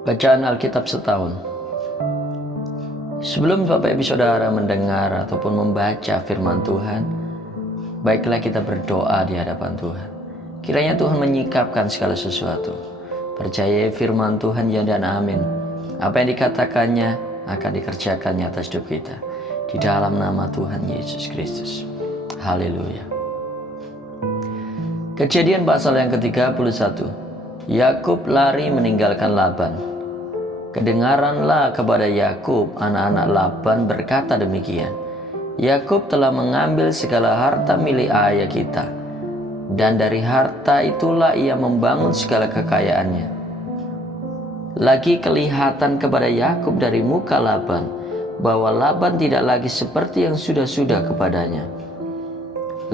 Bacaan Alkitab setahun. Sebelum Bapak Ibu Saudara mendengar ataupun membaca firman Tuhan, baiklah kita berdoa di hadapan Tuhan. Kiranya Tuhan menyikapkan segala sesuatu. Percaya firman Tuhan ya dan amin. Apa yang dikatakannya akan dikerjakannya atas hidup kita. Di dalam nama Tuhan Yesus Kristus. Haleluya. Kejadian pasal yang ke-31. Yakub lari meninggalkan Laban. Kedengaranlah kepada Yakub anak-anak Laban berkata demikian, Yakub telah mengambil segala harta milik ayah kita, dan dari harta itulah ia membangun segala kekayaannya. Lagi kelihatan kepada Yakub dari muka Laban bahwa Laban tidak lagi seperti yang sudah-sudah kepadanya.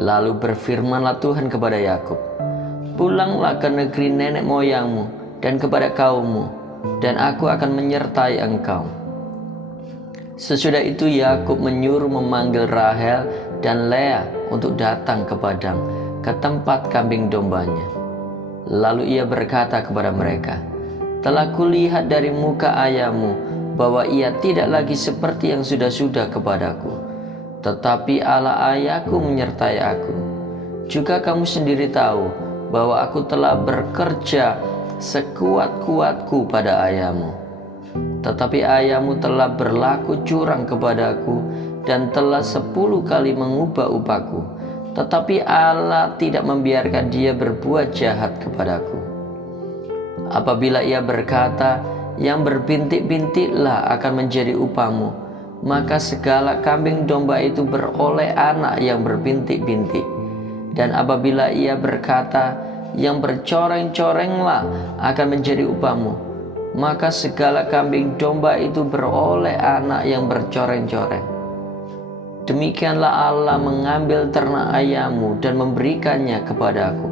Lalu berfirmanlah Tuhan kepada Yakub, pulanglah ke negeri nenek moyangmu dan kepada kaummu, dan aku akan menyertai engkau. Sesudah itu Yakub menyuruh memanggil Rahel dan Lea untuk datang ke padang, ke tempat kambing dombanya. Lalu ia berkata kepada mereka, telah kulihat dari muka ayahmu bahwa ia tidak lagi seperti yang sudah-sudah kepadaku, tetapi Allah ayahku menyertai aku. Juga kamu sendiri tahu bahwa aku telah bekerja sekuat-kuatku pada ayahmu. Tetapi ayahmu telah berlaku curang kepadaku dan telah 10 kali mengubah upahku. Tetapi Allah tidak membiarkan dia berbuat jahat kepadaku. Apabila ia berkata, yang berbintik-bintiklah akan menjadi upahmu, maka segala kambing domba itu beroleh anak yang berbintik-bintik. Dan apabila ia berkata, yang bercoreng-corenglah akan menjadi upahmu, maka segala kambing domba itu beroleh anak yang bercoreng-coreng. Demikianlah Allah mengambil ternak ayahmu dan memberikannya kepadaku.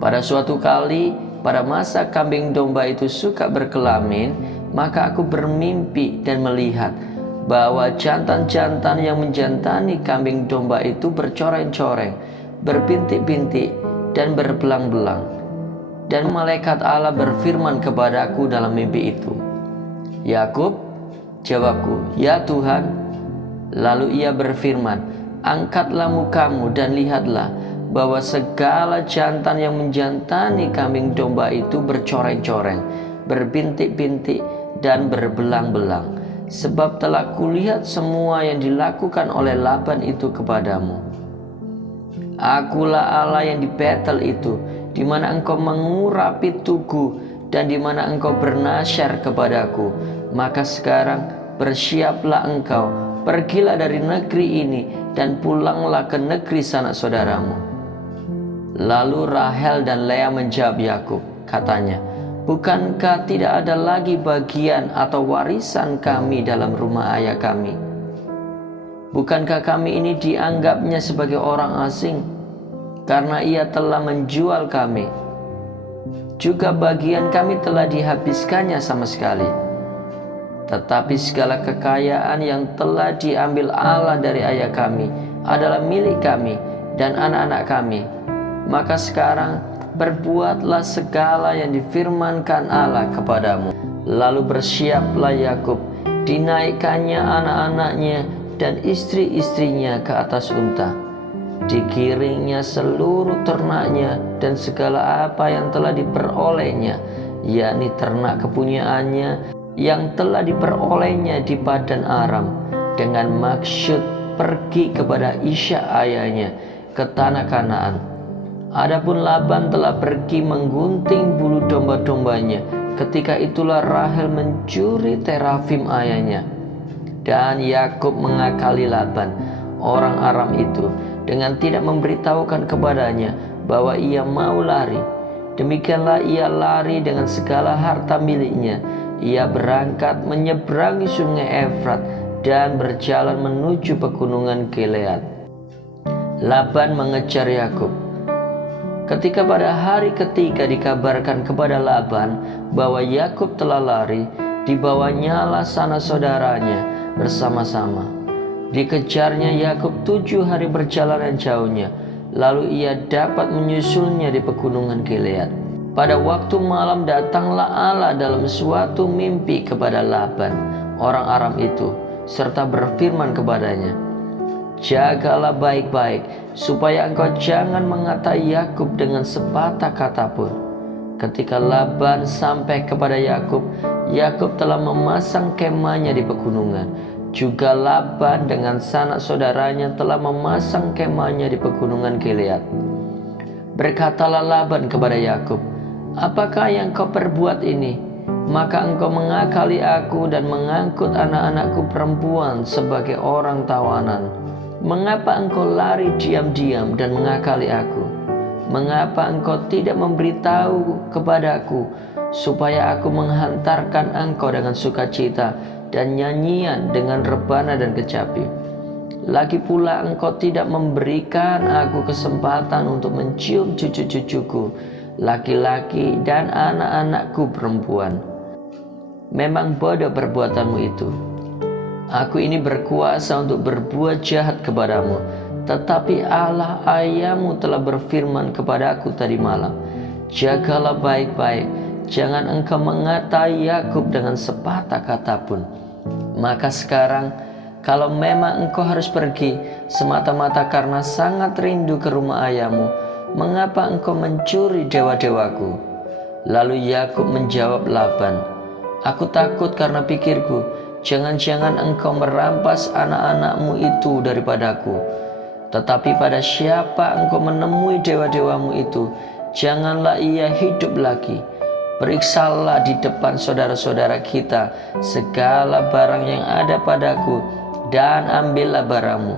Pada suatu kali, pada masa kambing domba itu suka berkelamin, maka aku bermimpi dan melihat bahwa jantan-jantan yang menjantani kambing domba itu bercoreng-coreng, berbintik-bintik, dan berbelang-belang. Dan malaikat Allah berfirman kepadaku dalam mimpi itu, Yakub, jawabku, ya Tuhan. Lalu ia berfirman, angkatlah mukamu dan lihatlah bahwa segala jantan yang menjantani kambing domba itu bercoreng-coreng, berbintik-bintik, dan berbelang-belang. Sebab telah kulihat semua yang dilakukan oleh Laban itu kepadamu. Akulah Allah yang di Betel itu, di mana engkau mengurapi tugu dan di mana engkau bernasyar kepadaku. Maka sekarang bersiaplah engkau, pergilah dari negeri ini dan pulanglah ke negeri sanak saudaramu. Lalu Rahel dan Lea menjawab Yakub, katanya, bukankah tidak ada lagi bagian atau warisan kami dalam rumah ayah kami? Bukankah kami ini dianggapnya sebagai orang asing, karena ia telah menjual kami? Juga bagian kami telah dihabiskannya sama sekali. Tetapi segala kekayaan yang telah diambil Allah dari ayah kami adalah milik kami dan anak-anak kami. Maka sekarang berbuatlah segala yang difirmankan Allah kepadamu. Lalu bersiaplah Yakub, dinaikkannya anak-anaknya dan istri-istrinya ke atas unta. Digiringnya seluruh ternaknya dan segala apa yang telah diperolehnya, yakni ternak kepunyaannya yang telah diperolehnya di Padan Aram, dengan maksud pergi kepada Ishak ayahnya ke tanah Kanaan. Adapun Laban telah pergi menggunting bulu domba-dombanya. Ketika itulah Rahel mencuri terafim ayahnya. Dan Yakub mengakali Laban, orang Aram itu, dengan tidak memberitahukan kepadanya bahwa ia mau lari. Demikianlah ia lari dengan segala harta miliknya. Ia berangkat menyeberangi sungai Efrat dan berjalan menuju pegunungan Gilead. Laban mengejar Yakub. Ketika pada hari ketiga dikabarkan kepada Laban bahwa Yakub telah lari, dibawanyalah sanak saudaranya bersama-sama. Dikejarnya Yakub 7 hari perjalanan jauhnya, lalu ia dapat menyusulnya di pegunungan Gilead. Pada waktu malam datanglah Allah dalam suatu mimpi kepada Laban, orang Aram itu, serta berfirman kepadanya, "Jagalah baik-baik, supaya engkau jangan mengatai Yakub dengan sepatah kata pun." Ketika Laban sampai kepada Yakub, Yakub telah memasang kemahnya di pegunungan. Juga Laban dengan sanak saudaranya telah memasang kemahnya di pegunungan Gilead. Berkatalah Laban kepada Yakub, "Apakah yang kau perbuat ini? Maka engkau mengakali aku dan mengangkut anak-anakku perempuan sebagai orang tawanan. Mengapa engkau lari diam-diam dan mengakali aku? Mengapa engkau tidak memberitahu kepadaku, supaya aku menghantarkan engkau dengan sukacita dan nyanyian dengan rebana dan kecapi? Lagi pula engkau tidak memberikan aku kesempatan untuk mencium cucu-cucuku, laki-laki dan anak-anakku perempuan. Memang bodoh perbuatanmu itu. Aku ini berkuasa untuk berbuat jahat kepadamu, tetapi Allah ayahmu telah berfirman kepadaku tadi malam, jagalah baik-baik, jangan engkau mengatai Yakub dengan sepatah kata pun. Maka sekarang, kalau memang engkau harus pergi semata-mata karena sangat rindu ke rumah ayahmu, mengapa engkau mencuri dewa-dewaku?" Lalu Yakub menjawab Laban, "Aku takut karena pikirku, jangan-jangan engkau merampas anak-anakmu itu daripadaku. Tetapi pada siapa engkau menemui dewa-dewamu itu, janganlah ia hidup lagi. Periksalah di depan saudara-saudara kita segala barang yang ada padaku, dan ambillah barangmu."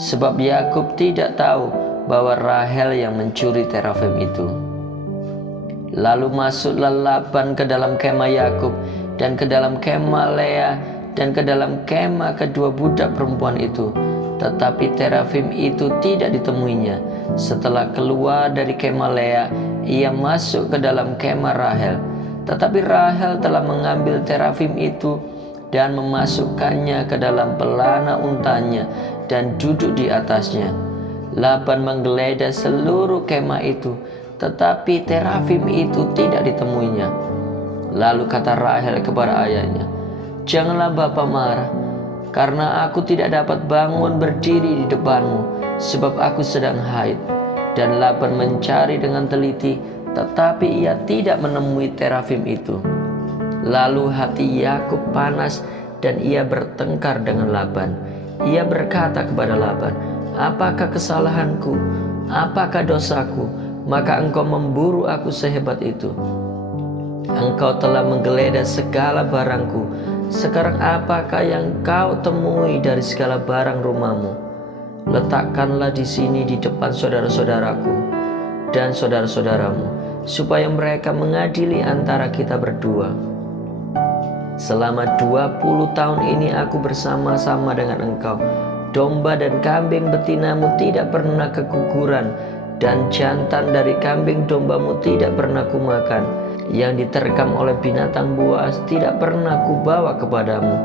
Sebab Yakub tidak tahu bahwa Rahel yang mencuri terafim itu. Lalu masuklah Laban ke dalam kemah Yakub, dan ke dalam kemah Lea, dan ke dalam kemah kedua budak perempuan itu. Tetapi terafim itu tidak ditemuinya. Setelah keluar dari kemah Lea, ia masuk ke dalam kemah Rahel. Tetapi Rahel telah mengambil terafim itu dan memasukkannya ke dalam pelana untanya dan duduk di atasnya. Laban menggeledah seluruh kemah itu, tetapi terafim itu tidak ditemuinya. Lalu kata Rahel kepada ayahnya, "Janganlah Bapa marah, karena aku tidak dapat bangun berdiri di depanmu, sebab aku sedang haid." Dan Laban mencari dengan teliti, tetapi ia tidak menemui terafim itu. Lalu hati Yakub panas dan ia bertengkar dengan Laban. Ia berkata kepada Laban, "Apakah kesalahanku? Apakah dosaku? Maka engkau memburu aku sehebat itu. Engkau telah menggeledah segala barangku. Sekarang apakah yang kau temui dari segala barang rumahmu? Letakkanlah di sini di depan saudara-saudaraku dan saudara-saudaramu, supaya mereka mengadili antara kita berdua. Selama 20 tahun ini aku bersama-sama dengan engkau. Domba dan kambing betinamu tidak pernah keguguran, dan jantan dari kambing dombamu tidak pernah kumakan. Yang diterkam oleh binatang buas tidak pernah kubawa kepadamu.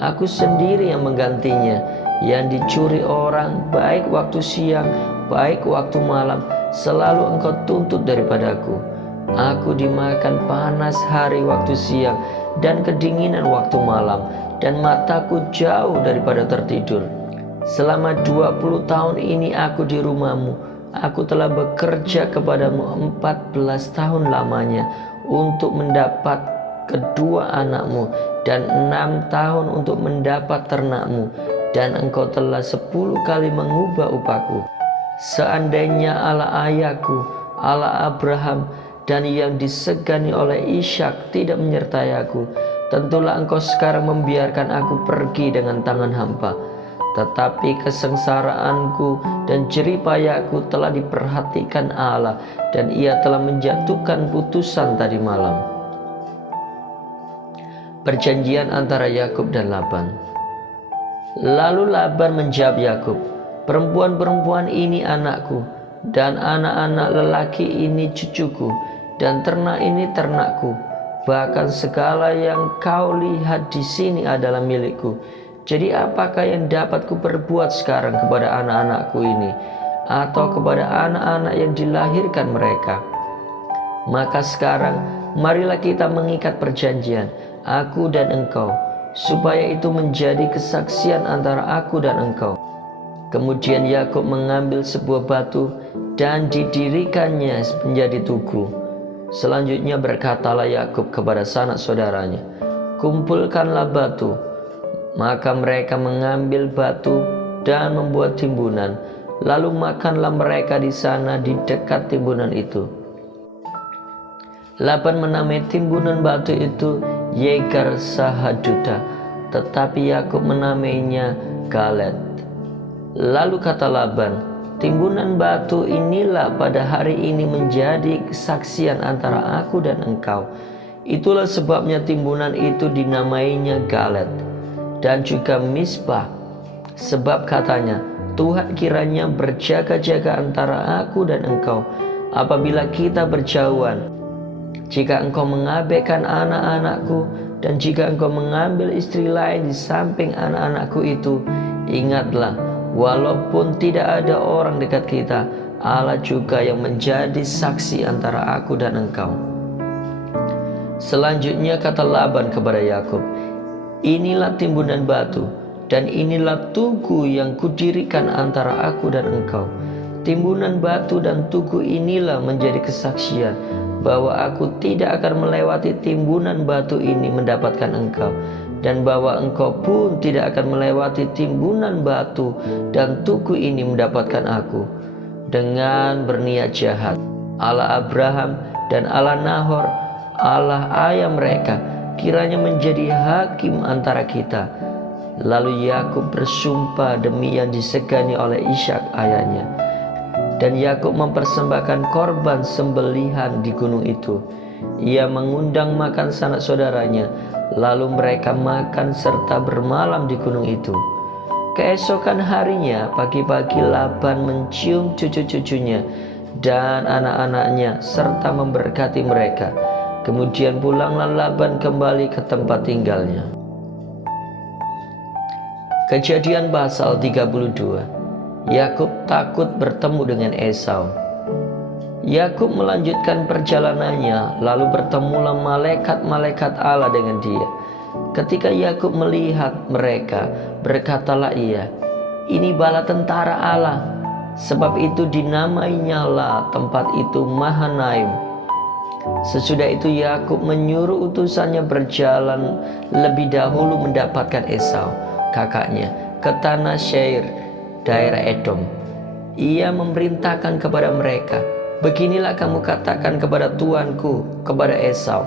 Aku sendiri yang menggantinya. Yang dicuri orang, baik waktu siang, baik waktu malam, selalu engkau tuntut daripadaku. Aku dimakan panas hari waktu siang, dan kedinginan waktu malam, dan mataku jauh daripada tertidur. Selama 20 tahun ini aku di rumahmu. Aku telah bekerja kepadamu 14 tahun lamanya untuk mendapat kedua anakmu, dan 6 tahun untuk mendapat ternakmu, dan engkau telah 10 kali mengubah upahku. Seandainya Allah ayahku, Allah Abraham, dan yang disegani oleh Ishak tidak menyertai aku, tentulah engkau sekarang membiarkan aku pergi dengan tangan hampa. Tetapi kesengsaraanku dan jerih payahku telah diperhatikan Allah, dan ia telah menjatuhkan putusan tadi malam. Perjanjian antara Yakub dan Laban. Lalu Laban menjawab Yakub, "Perempuan-perempuan ini anakku, dan anak-anak lelaki ini cucuku, dan ternak ini ternakku. Bahkan segala yang kau lihat di sini adalah milikku. Jadi apakah yang dapat kuperbuat sekarang kepada anak-anakku ini, atau kepada anak-anak yang dilahirkan mereka?" Maka sekarang marilah kita mengikat perjanjian, aku dan engkau, supaya itu menjadi kesaksian antara aku dan engkau." Kemudian Yakub mengambil sebuah batu dan didirikannya menjadi tugu. Selanjutnya berkatalah Yakub kepada sanak saudaranya, "Kumpulkanlah batu." Maka mereka mengambil batu dan membuat timbunan. Lalu makanlah mereka di sana di dekat timbunan itu. Laban menamai timbunan batu itu Yegar Sahaduta, tetapi Yakub menamainya Galed. Lalu kata Laban, "Timbunan batu inilah pada hari ini menjadi kesaksian antara aku dan engkau." Itulah sebabnya timbunan itu dinamainya Galed dan juga Misbah, sebab katanya, "Tuhan kiranya berjaga-jaga antara aku dan engkau apabila kita berjauhan. Jika engkau mengabaikan anak-anakku dan jika engkau mengambil istri lain di samping anak-anakku itu, ingatlah, walaupun tidak ada orang dekat kita, Allah juga yang menjadi saksi antara aku dan engkau." Selanjutnya kata Laban kepada Yakub, "Inilah timbunan batu dan inilah tugu yang kudirikan antara aku dan engkau. Timbunan batu dan tugu inilah menjadi kesaksian bahwa aku tidak akan melewati timbunan batu ini mendapatkan engkau, dan bahwa engkau pun tidak akan melewati timbunan batu dan tugu ini mendapatkan aku." Dengan berniat jahat, Allah Abraham dan Allah Nahor, Allah ayah mereka, kiranya menjadi hakim antara kita. Lalu Yakub bersumpah demi yang disegani oleh Ishak ayahnya. Dan Yakub mempersembahkan korban sembelihan di gunung itu. Ia mengundang makan sanak saudaranya, lalu mereka makan serta bermalam di gunung itu. Keesokan harinya pagi-pagi Laban mencium cucu-cucunya dan anak-anaknya serta memberkati mereka. Kemudian pulanglah Laban kembali ke tempat tinggalnya. Kejadian pasal 32. Yakub takut bertemu dengan Esau. Yakub melanjutkan perjalanannya, lalu bertemulah malaikat-malaikat Allah dengan dia. Ketika Yakub melihat mereka, berkatalah ia, "Ini bala tentara Allah." Sebab itu dinamainya lah tempat itu Mahanaim. Sesudah itu Yakub menyuruh utusannya berjalan lebih dahulu mendapatkan Esau, kakaknya, ke tanah Seir, daerah Edom. Ia memerintahkan kepada mereka, "Beginilah kamu katakan kepada tuanku, kepada Esau,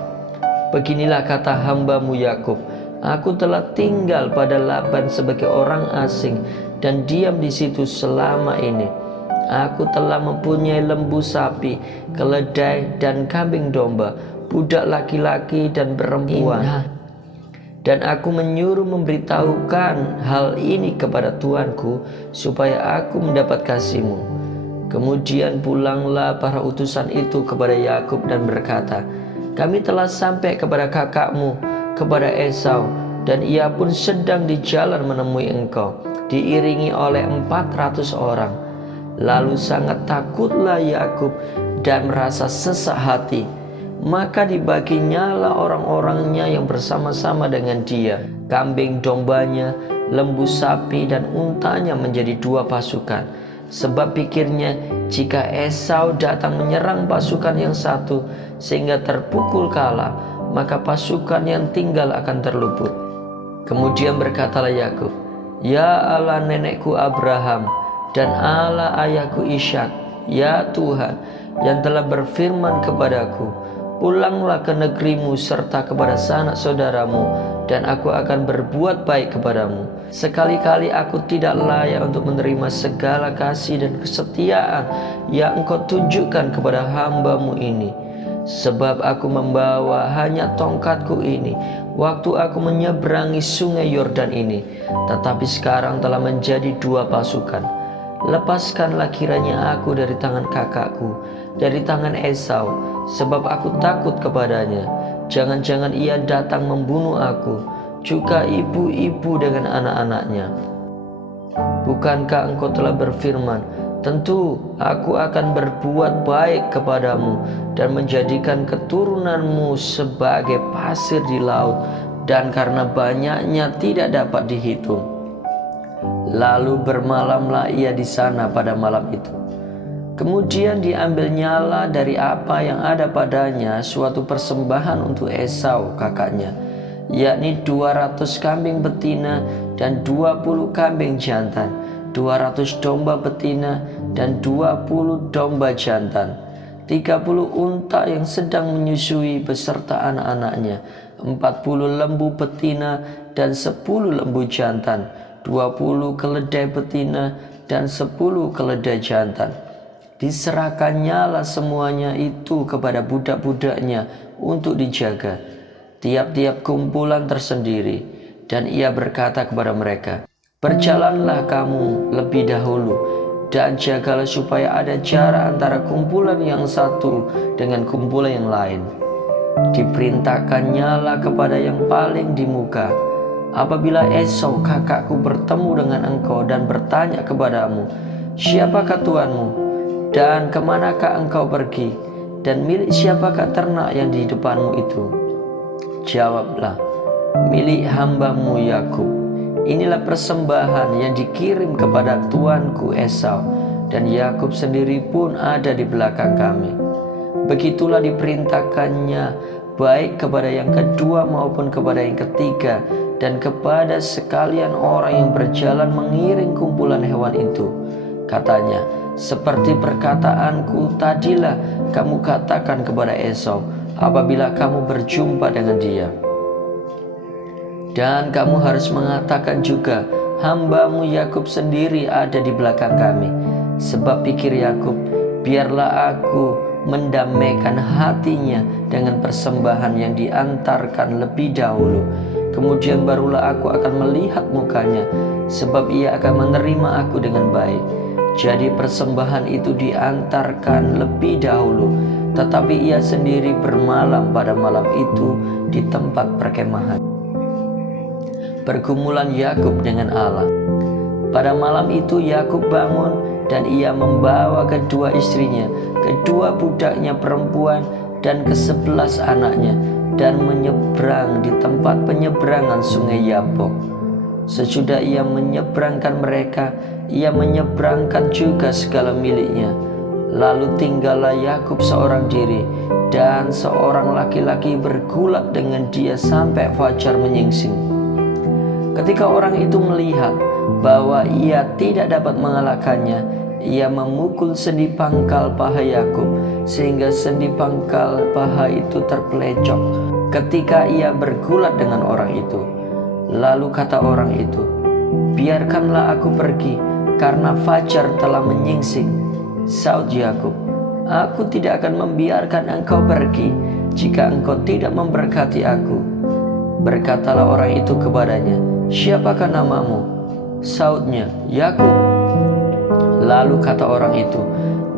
beginilah kata hambamu Yakub, aku telah tinggal pada Laban sebagai orang asing dan diam di situ selama ini. Aku telah mempunyai lembu sapi, keledai dan kambing domba, budak laki-laki dan perempuan. Dan aku menyuruh memberitahukan hal ini kepada tuanku supaya aku mendapat kasihmu." Kemudian pulanglah para utusan itu kepada Yakub dan berkata, "Kami telah sampai kepada kakakmu, kepada Esau, dan ia pun sedang di jalan menemui engkau, diiringi oleh 400 orang. Lalu sangat takutlah Yakub dan merasa sesak hati. Maka dibaginyalah orang-orangnya yang bersama-sama dengan dia, kambing dombanya, lembu sapi dan untanya menjadi 2 pasukan. Sebab pikirnya, jika Esau datang menyerang pasukan yang satu sehingga terpukul kalah, maka pasukan yang tinggal akan terluput." Kemudian berkatalah Yakub, "Ya Allah nenekku Abraham dan Allah ayahku Ishak, ya Tuhan yang telah berfirman kepadaku, pulanglah ke negerimu serta kepada sanak saudaramu, dan aku akan berbuat baik kepadamu. Sekali-kali aku tidak layak untuk menerima segala kasih dan kesetiaan yang engkau tunjukkan kepada hambamu ini. Sebab aku membawa hanya tongkatku ini waktu aku menyeberangi sungai Yordan ini, tetapi sekarang telah menjadi 2 pasukan. Lepaskanlah kiranya aku dari tangan kakakku, dari tangan Esau, sebab aku takut kepadanya. Jangan-jangan ia datang membunuh aku, juga ibu-ibu dengan anak-anaknya. Bukankah engkau telah berfirman, Tentu aku akan berbuat baik kepadamu dan menjadikan keturunanmu sebagai pasir di laut, dan karena banyaknya tidak dapat dihitung. Lalu bermalamlah ia di sana pada malam itu. Kemudian diambil nyala dari apa yang ada padanya suatu persembahan untuk Esau kakaknya, yakni 200 kambing betina dan 20 kambing jantan, 200 domba betina dan 20 domba jantan, 30 unta yang sedang menyusui beserta anak-anaknya, 40 lembu betina dan 10 lembu jantan, 20 keledai betina dan 10 keledai jantan. Diserahkannyalah semuanya itu kepada budak-budaknya untuk dijaga, tiap-tiap kumpulan tersendiri. Dan ia berkata kepada mereka, berjalanlah kamu lebih dahulu, dan jagalah supaya ada jarak antara kumpulan yang satu dengan kumpulan yang lain. Diperintahkannyalah kepada yang paling di muka, apabila Esau kakakku bertemu dengan engkau dan bertanya kepadamu, siapakah tuanmu? Dan kemanakah engkau pergi? Dan milik siapakah ternak yang di depanmu itu? Jawablah, milik hambamu Yakub. Inilah persembahan yang dikirim kepada tuanku Esau, dan Yakub sendiri pun ada di belakang kami. Begitulah diperintahkannya, baik kepada yang kedua maupun kepada yang ketiga, dan kepada sekalian orang yang berjalan mengiring kumpulan hewan itu. Katanya, seperti perkataanku tadilah kamu katakan kepada Esau apabila kamu berjumpa dengan dia. Dan kamu harus mengatakan juga, hambamu Yakub sendiri ada di belakang kami. Sebab pikir Yakub, biarlah aku mendamaikan hatinya dengan persembahan yang diantarkan lebih dahulu. Kemudian barulah aku akan melihat mukanya, sebab ia akan menerima aku dengan baik. Jadi persembahan itu diantarkan lebih dahulu, tetapi ia sendiri bermalam pada malam itu di tempat perkemahan. Pergumulan Yakub dengan Allah. Pada malam itu Yakub bangun, dan ia membawa kedua istrinya, kedua budaknya perempuan, dan ke-11 anaknya, dan menyeberang di tempat penyeberangan sungai Yabok. Sesudah ia menyeberangkan mereka, ia menyeberangkan juga segala miliknya. Lalu tinggallah Yakub seorang diri, dan seorang laki-laki bergulat dengan dia sampai fajar menyingsing. Ketika orang itu melihat bahwa ia tidak dapat mengalahkannya, ia memukul sendi pangkal paha Yakub, sehingga sendi pangkal paha itu terpelecok ketika ia bergulat dengan orang itu. Lalu kata orang itu, biarkanlah aku pergi, karena fajar telah menyingsing. Saud Yakub, aku tidak akan membiarkan engkau pergi jika engkau tidak memberkati aku. Berkatalah orang itu kepadanya, siapakah namamu? Saudnya, Yakub. Lalu kata orang itu,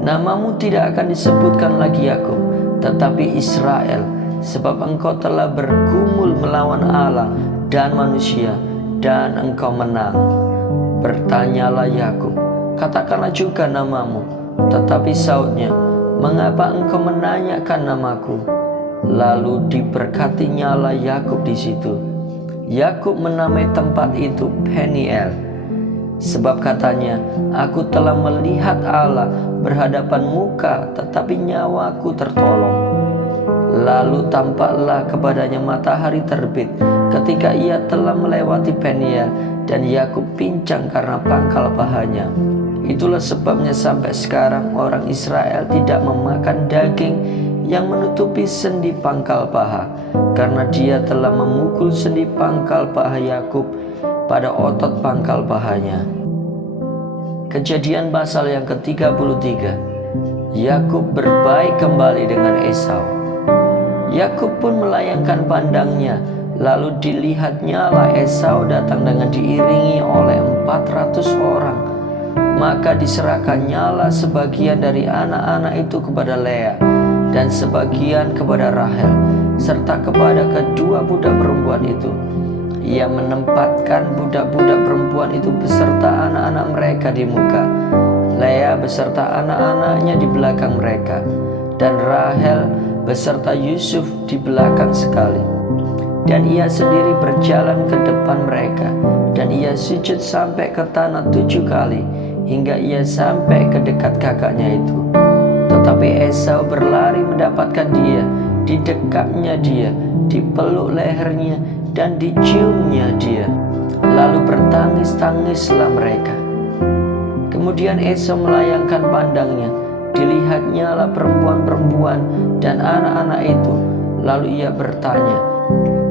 namamu tidak akan disebutkan lagi Yakub, tetapi Israel, sebab engkau telah bergumul melawan Allah dan manusia, dan engkau menang. Bertanyalah Yakub, katakanlah juga namamu. Tetapi saudnya, mengapa engkau menanyakan namaku? Lalu diberkatinyalah Yakub di situ. Yakub menamai tempat itu Peniel, sebab katanya, aku telah melihat Allah berhadapan muka, tetapi nyawaku tertolong. Lalu tampaklah kepadanya matahari terbit ketika ia telah melewati Peniel, dan Yakub pincang karena pangkal pahanya. Itulah sebabnya sampai sekarang orang Israel tidak memakan daging yang menutupi sendi pangkal paha, karena dia telah memukul sendi pangkal paha Yakub pada otot pangkal pahanya. Kejadian pasal yang ke-33. Yakub berbaik kembali dengan Esau. Yakub pun melayangkan pandangnya, lalu dilihatnyalah Esau datang dengan diiringi oleh 400 orang. Maka diserahkannyalah sebagian dari anak-anak itu kepada Lea, dan sebagian kepada Rahel, serta kepada kedua budak perempuan itu. Ia menempatkan budak-budak perempuan itu beserta anak-anak mereka di muka. Lea beserta anak-anaknya di belakang mereka, dan Rahel beserta Yusuf di belakang sekali. Dan ia sendiri berjalan ke depan mereka, dan ia sujud sampai ke tanah 7 kali, hingga ia sampai ke dekat kakaknya itu. Tetapi Esau berlari mendapatkan dia, didekapnya dia, dipeluk lehernya, dan diciumnya dia. Lalu bertangis-tangislah mereka. Kemudian Esau melayangkan pandangnya, dilihatnyalah perempuan-perempuan dan anak-anak itu. Lalu ia bertanya,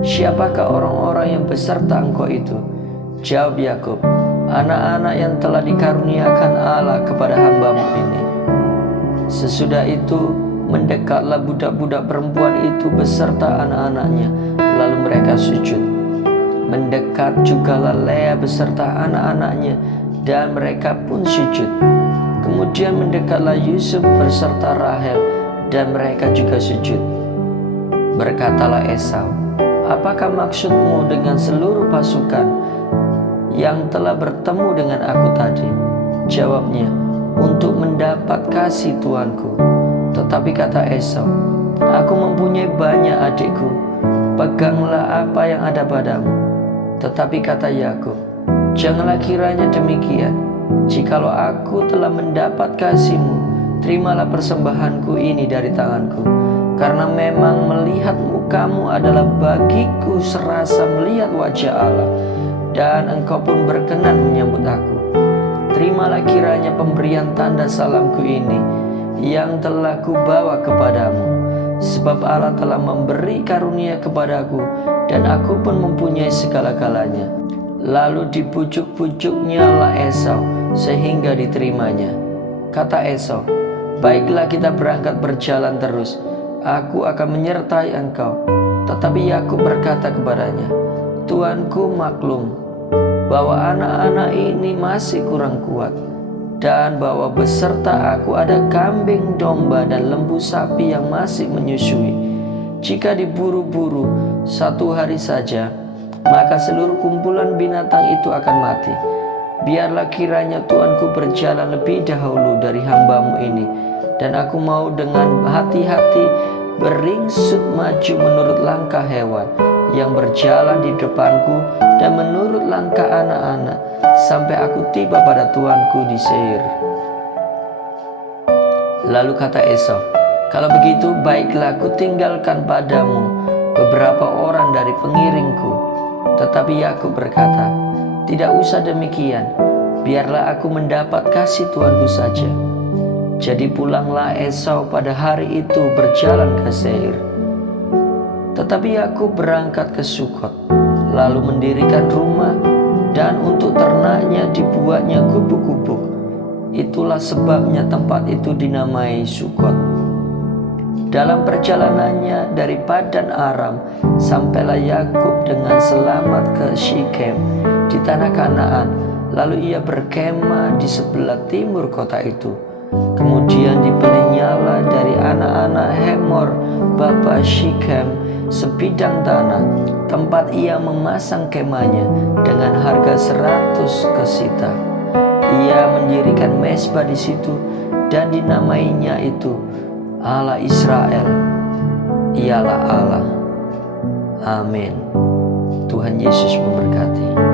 "Siapakah orang-orang yang beserta engkau itu?" Jawab Yakub, "Anak-anak yang telah dikaruniakan Allah kepada hamba-Mu ini." Sesudah itu mendekatlah budak-budak perempuan itu beserta anak-anaknya, lalu mereka sujud. Mendekat jugalah Lea beserta anak-anaknya, dan mereka pun sujud. Kemudian mendekatlah Yusuf beserta Rahel, dan mereka juga sujud. Berkatalah Esau, "Apakah maksudmu dengan seluruh pasukan yang telah bertemu dengan aku tadi?" Jawabnya, "Untuk mendapat kasih tuanku." Tetapi kata Esau, "Aku mempunyai banyak adikku, peganglah apa yang ada padamu." Tetapi kata Yakub, "Janganlah kiranya demikian. Jikalau aku telah mendapat kasih-Mu, terimalah persembahanku ini dari tanganku. Karena memang melihat muka-Mu adalah bagiku serasa melihat wajah Allah, dan Engkau pun berkenan menyambut aku. Terimalah kiranya pemberian tanda salamku ini yang telah kubawa kepadamu, sebab Allah telah memberi karunia kepadaku, dan aku pun mempunyai segala-galanya." Lalu dipujuk-pujuknya lah Esau sehingga diterimanya. Kata Esau, "Baiklah, kita berangkat berjalan terus. Aku akan menyertai engkau." Tetapi Yakub berkata kepadanya, "Tuanku maklum bahwa anak-anak ini masih kurang kuat, dan bahwa beserta aku ada kambing, domba, dan lembu sapi yang masih menyusui. Jika diburu-buru 1 hari saja, maka seluruh kumpulan binatang itu akan mati. Biarlah kiranya tuanku berjalan lebih dahulu dari hamba-Mu ini, dan aku mau dengan hati-hati beringsut maju menurut langkah hewan yang berjalan di depanku, dan menurut langkah anak-anak, sampai aku tiba pada tuanku di Seir." Lalu kata Esau, "Kalau begitu, baiklah, aku tinggalkan padamu beberapa orang dari pengiringku." Tetapi Yakub berkata, "Tidak usah demikian, biarlah aku mendapat kasih tuanku saja." Jadi pulanglah Esau pada hari itu berjalan ke Seir. Tetapi Yakub berangkat ke Sukot, lalu mendirikan rumah, dan untuk ternaknya dibuatnya gubuk-gubuk. Itulah sebabnya tempat itu dinamai Sukot. Dalam perjalanannya dari Padan Aram, sampailah Yakub dengan selamat ke Syichem di tanah Kanaan. Lalu ia berkemah di sebelah timur kota itu. Kemudian dibelinya dari anak-anak Hemor bapa Syichem sebidang tanah, tempat ia memasang kemahnya, dengan harga 100 kesita. Ia mendirikan mezbah di situ, dan dinamainya itu Allah Israel, ialah Allah. Amin. Tuhan Yesus memberkati.